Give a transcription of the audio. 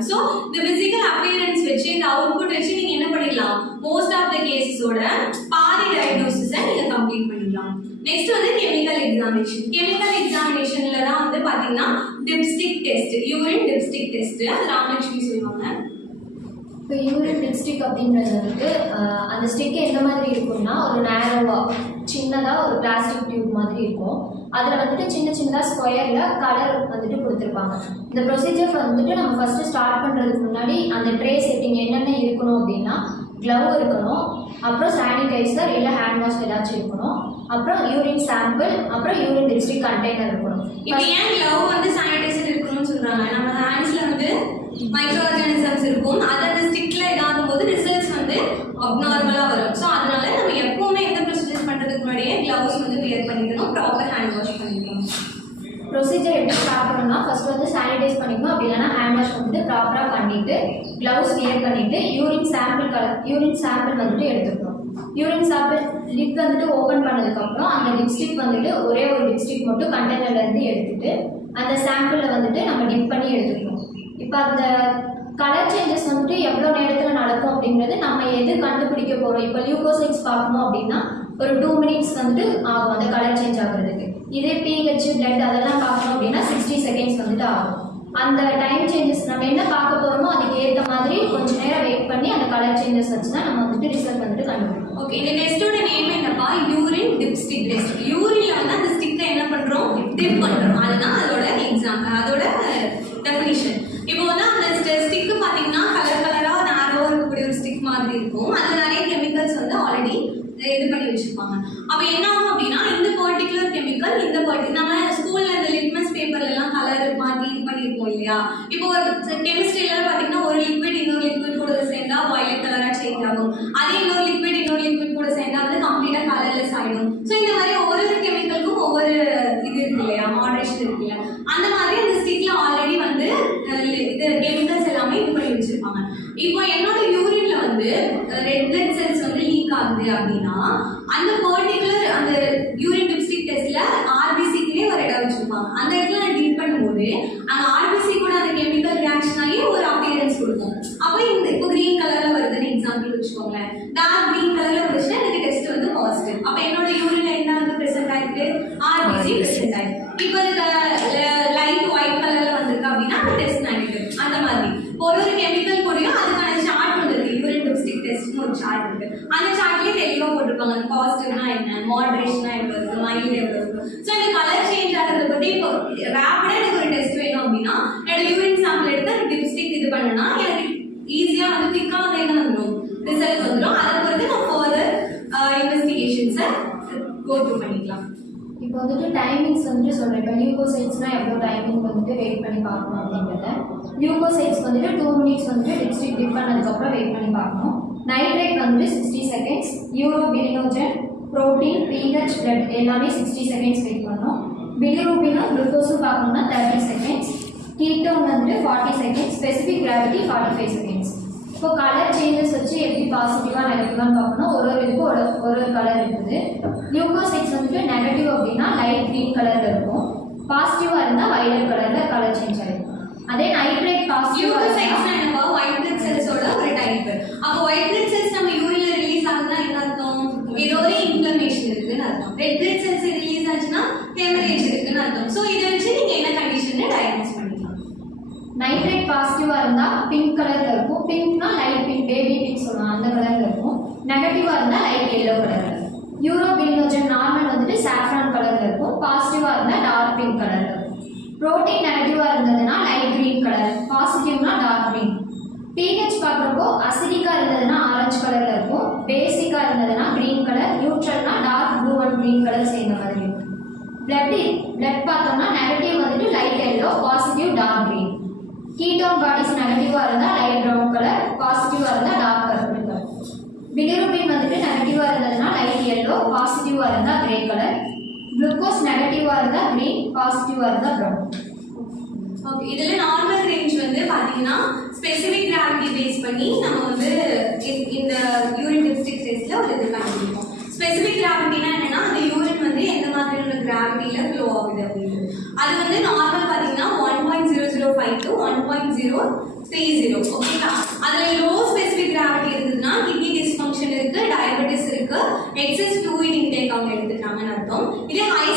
ஆகும். ஸோ இந்த physical appearance வச்சு இந்த அவுட்புட் வச்சு நீங்க என்ன பண்ணிடலாம், மோஸ்ட் ஆஃப் த கேசஸோட பாதி டயக்னோசிஸை நீங்க கம்ப்ளீட் பண்ணிடலாம். நெக்ஸ்ட் வந்து கெமிக்கல் எக்ஸாமினேஷன். கெமிக்கல் எக்ஸாமினேஷன்ல தான் வந்து பாத்தீங்கன்னா dipstick test, urine dipstick test, அது ராமலட்சுமி சொல்லுவாங்க. இப்போ யூரின் டிப்ஸ்டிக் அப்படின்றது வந்துட்டு அந்த ஸ்டிக் எந்த மாதிரி இருக்கும்னா ஒரு நேரோவாக சின்னதாக ஒரு பிளாஸ்டிக் டியூப் மாதிரி இருக்கும். அதில் வந்துட்டு சின்ன சின்னதாக ஸ்கொயரில் கலர் வந்துட்டு கொடுத்துருப்பாங்க. இந்த ப்ரொசீஜர் வந்துட்டு நம்ம ஃபஸ்ட்டு ஸ்டார்ட் பண்ணுறதுக்கு முன்னாடி அந்த ட்ரே செட்டிங் என்னென்ன இருக்கணும் அப்படின்னா க்ளவ் இருக்கணும், அப்புறம் சானிடைசர் இல்லை ஹேண்ட் வாஷ் ஏதாச்சும் இருக்கணும், அப்புறம் யூரின் சாம்பிள், அப்புறம் யூரின் டிப்ஸ்டிக் கண்டெய்னர் இருக்கணும். இப்போ ஏன் க்ளவ் வந்து சானிடைசர் இருக்கணும்னு சொல்கிறாங்க, நம்ம ஹேண்ட்ஸில் வந்து மைக்ரோ ஆர்கானிசம்ஸ் இருக்கும், அது அந்த ஸ்டிக்ல இதாகும் போது ரிசல்ட்ஸ் வந்து அப்நார்மலா வரும். ஸோ அதனால நம்ம எப்பவுமே எந்த ப்ரொசீஜர் பண்றதுக்கு முன்னாடியே கிளவுஸ் வந்து வியர் பண்ணிக்கணும், ப்ராப்பர் ஹேண்ட் வாஷ் பண்ணிக்கணும். ப்ரொசீஜர் எப்படி ஸ்டார்ட் பண்ணணும்னா ஃபர்ஸ்ட் வந்து சானிடைஸ் பண்ணிக்கணும், அப்படி இல்லைன்னா ஹேண்ட் வாஷ் வந்துட்டு ப்ராப்பராக பண்ணிட்டு கிளவுஸ் வியர் பண்ணிட்டு யூரின் சாம்பிள் வந்துட்டு எடுத்துக்கணும். யூரின் சாம்பிள் லிப் வந்துட்டு ஓப்பன் பண்ணதுக்கப்புறம் அந்த லிப்ஸ்டிக் வந்துட்டு ஒரே ஒரு லிப்ஸ்டிக் மட்டும் கண்டெய்னர்லேருந்து எடுத்துட்டு அந்த சாம்பிளில் வந்துட்டு நம்ம டிப் பண்ணி எடுத்துக்கணும். இப்போ அந்த கலர் சேஞ்சஸ் வந்துட்டு எவ்வளோ நேரத்தில் நடக்கும் அப்படிங்கிறது நம்ம எது கண்டுபிடிக்க போகிறோம். இப்போ லியூகோசைட்ஸ் பார்க்கணும் அப்படின்னா ஒரு 2 மினிட்ஸ் வந்துட்டு ஆகும் அந்த கலர் சேஞ்ச் ஆகுறதுக்கு. இதே pH பிளட் அதெல்லாம் பார்க்கணும் அப்படின்னா 60 செகண்ட்ஸ் வந்துட்டு ஆகும். அந்த டைம் சேஞ்சஸ் நம்ம என்ன பார்க்க போகிறோமோ அதுக்கு ஏற்ற மாதிரி கொஞ்சம் நேரம் வெயிட் பண்ணி அந்த கலர் சேஞ்சஸ் வச்சு தான் நம்ம வந்துட்டு ரிசல்ட் வந்துட்டு கண்டுபிடிக்கணும். ஓகே, இந்த டெஸ்ட்டோட நேம் என்னப்பா, யூரின் டிப்ஸ்டிக் டெஸ்ட். யூரின்ல வந்து அந்த ஸ்டிக்கை என்ன பண்ணுறோம், டிப் பண்ணுறோம், அதுதான் அதோட அதோட டெஃபினிஷன். இப்போ வந்து அந்த ஸ்டிக்கு பார்த்தீங்கன்னா கலர் கலராக நேரோவாக இருக்கக்கூடிய ஒரு ஸ்டிக் மாதிரி இருக்கும். அதில் நிறைய கெமிக்கல்ஸ் வந்து ஆல்ரெடி இது பண்ணி வச்சிருப்பாங்க. அப்போ என்ன ஆகும் அப்படின்னா இந்த பர்டிகுலர் கெமிக்கல் நம்ம ஸ்கூல்ல இந்த லிட்மஸ் பேப்பர்ல எல்லாம் கலர் மாற்றி இது பண்ணியிருப்போம் இல்லையா. இப்போ ஒரு கெமிஸ்ட்ரியில பார்த்தீங்கன்னா ஒரு லிக்விட் இன்னொரு லிக்விட் கூட சேர்ந்தா வயலட் கலராக சேஞ்ச் ஆகும். அதே இன்னொரு லிக்விட் கூட சேர்ந்தா வந்து கம்ப்ளீட்டாக கலர்லெஸ் ஆகிடும். ஸோ இந்த மாதிரி ஒவ்வொரு கெமிக்கலுக்கும் ஒவ்வொரு இது இருக்கு இல்லையா, மாடரேஷன் இருக்கு இல்லையா. அந்த மாதிரி அந்த ஸ்டிக்ல ஆல்ரெடி வந்து இது கெமிக்கல்ஸ் எல்லாமே இது பண்ணி வச்சிருப்பாங்க. இப்போ என்னோட யூரின்ல வந்து ரெட் பிளட் செல்ஸ் வந்து லீக் ஆகுது அப்படின்னா அந்த பர்டிகுலர் அந்த யூரின் டிப்ஸ்டிக் டெஸ்ட்ல ஆர்பிசிக்குனே ஒரு இடம் வச்சிருப்பாங்க. அந்த இடத்துல நான் டிப் பண்ணும்போது அந்த ஆர்பிசி கூட அந்த கெமிக்கல் ரியாக்ஷன் ஆகி ஒரு அப்பியரன்ஸ் கொடுக்கும். அப்போ இந்த இப்போ கிரீன் கலர்ல வருதுன்னு எக்ஸாம்பிள் வச்சுக்கோங்களேன். டார்க் கிரீன் கலர்ல வந்துச்சுன்னா எனக்கு டெஸ்ட் வந்து பாசிட்டிவ். அப்போ என்னோட யூரின்ல என்ன வந்து பிரசன்ட் ஆயிருக்கு, ஆர்பிசி பிரசன்ட் ஆயிருக்கு. இப்போ லைட் ஒயிட் கலர்ல வந்திருக்கு அப்படின்னா டெஸ்ட் நெகட்டிவ். அந்த மாதிரி ஒரு கெமிக்கல் கூடயும் அதுக்கான சார்ட் வந்துருக்கு, யூரின் டிப்ஸ்டிக் டெஸ்ட்னு ஒரு சார்ட் இருக்கு. அந்த சார்ட்லயே தெளிவாக போட்டிருப்பாங்க பாசிட்டிவ்னா என்ன, மாடரேஷனா எவ்வளோ இருக்கு, மைல்டு எவ்வளோ இருக்கு. ஸோ இந்த கலர் சேஞ்ச் ஆகிறத பற்றி இப்போ ரேப்பிடா எனக்கு ஒரு டெஸ்ட் வேணும் அப்படின்னா என்னோட யூரின் சாம்பிள் எடுத்து அந்த டிப்ஸ்டிக் இது பண்ணனா எனக்கு ஈஸியாக வந்து குயிக்காக வந்து என்ன வந்துடும், ரிசல்ட் வந்துடும். அதை பொறுத்து நான் ஃபர்தர் இன்வெஸ்டிகேஷன்ஸை கோ த்ரூ பண்ணிக்கலாம். இப்போ வந்துட்டு டைமிங்ஸ் வந்துட்டு சொல்கிறேன். இப்போ லியூகோசைட்ஸ்னால் எவ்வளோ டைமிங் வந்துட்டு வெயிட் பண்ணி பார்க்கணும் அப்படின்றத. லியூகோசைட்ஸ் வந்துட்டு 2 மினிட்ஸ் வந்துட்டு லிப்ஸ்டிக் டிப் பண்ணதுக்கப்புறம் வெயிட் பண்ணி பார்க்கணும். நைட்ரேட் வந்துட்டு 60 செகண்ட்ஸ், யூரோபிலினோஜன், புரோட்டீன், pH பிளட் எல்லாமே 60 செகண்ட்ஸ் வெயிட் பண்ணணும். பிலிரூபினும் குளுக்கோஸும் பார்க்கணும்னா 30 செகண்ட்ஸ், கீட்டோன் வந்துட்டு 40 செகண்ட்ஸ், ஸ்பெசிஃபிக் கிராவிட்டி 45 செகண்ட்ஸ். இப்போ கலர் சேஞ்சஸ் வச்சு எப்படி பாசிட்டிவாக நெகட்டிவான்னு பார்க்கணும். ஒரு இதுக்கு ஒரு கலர் இருக்குது. லியூகோசைட்ஸ் வந்துட்டு நெகட்டிவ் அப்படின்னா லைட் க்ரீன் கலரில் இருக்கும், பாசிட்டிவாக இருந்தால் வயலட் கலரில் கலர் சேஞ்ச் ஆகிருக்கும். அதே நைட்ரேட் பாசிட்டிவ் என்னப்பா, ஒயிட் பிளட் செல்ஸோட ஒரு டைப். அப்போ ஒயிட் பிளட் செல்ஸ் நம்ம யூரின்ல ரிலீஸ் ஆகுதுன்னா என்ன அர்த்தம், ஏதோ ஒரு இன்ஃப்ளமேஷன் இருக்குன்னு அர்த்தம். ரெட் பிளட் செல்ஸ் ரிலீஸ் ஆச்சுன்னா ஹெமரேஜ் இருக்குன்னு அர்த்தம். ஸோ இதை வச்சு நீங்க என்ன கண்டிஷன் டயக்னோஸ் பண்ணிக்கலாம். நைட்ரேட் பாசிட்டிவாக இருந்தால் பிங்க் கலரில் இருக்கும். பிங்க்னா லைட் பிங்க், பேபி பிங்க் சொல்லுவாங்க, அந்த கலரில் இருக்கும். நெகட்டிவாக இருந்தால் லைட் எல்லோ கலரில் இருக்கும். யூரோபிலினோஜன் நார்மல் வந்துட்டு சாஃப்ரான் கலரில் இருக்கும், பாசிட்டிவாக இருந்தால் டார்க் பிங்க் கலரில் இருக்கும். புரோட்டீன் நெகட்டிவாக இருந்ததுன்னா லைட் க்ரீன் கலர், பாசிட்டிவ்னா டார்க் க்ரீன். pH பார்க்குறப்போ அசிடிக்காக இருந்ததுன்னா ஆரஞ்சு கலரில் இருக்கும், பேசிக்காக இருந்ததுன்னா க்ரீன் கலர், நியூட்ரல்னா dark blue and green colour சேர்ந்த மாதிரி இருக்கும். பிளட் பார்த்தோம்னா நெகட்டிவ் வந்துட்டு light yellow, positive dark green. Ketone bodies நெகட்டிவாக இருந்தால் லைட் ப்ரௌன் கலர், பாசிட்டிவாக இருந்தால் டார்க் பர்பிள் கலர். பிலிரூபின் வந்துட்டு நெகட்டிவாக இருந்ததுன்னா லைட் எல்லோ, பாசிட்டிவாக இருந்தால் கிரே கலர். குளுக்கோஸ் நெகட்டிவாக இருந்தால் க்ரீன், பாசிட்டிவாக இருந்தால் ப்ரௌன். ஓகே, இதில் நார்மல் ரேஞ்ச் வந்து பார்த்தீங்கன்னா ஸ்பெசிஃபிக் கிராவிட்டி பேஸ் பண்ணி நம்ம வந்து இந்த யூரின் டிப்ஸ்டிக் டெஸ்ட்டில் ஒரு இது கண்டுபிடிப்போம். ஸ்பெசிஃபிக் கிராவிட்டினா என்னன்னா அந்த யூரின் வந்து எந்த மாதிரியான கிராவிட்டியில் ஃப்ளோ ஆகுது அப்படின்றது. அது வந்து நார்மல் பார்த்தீங்கன்னா 1.005 to 1.030. ஓகேங்களா? அதுல லோ ஸ்பெசிபிக் கிராவிட்டி இருந்ததுன்னா கிட்னி டிஸ்ஃபங்க்ஷன் இருக்கு, டயபெட்டிஸ் இருக்கு, எக்ஸஸ் ஃப்ளூயிட் இன்டேக் அவங்க எடுத்துட்டாங்கன்னு அர்த்தம். இதே ஹை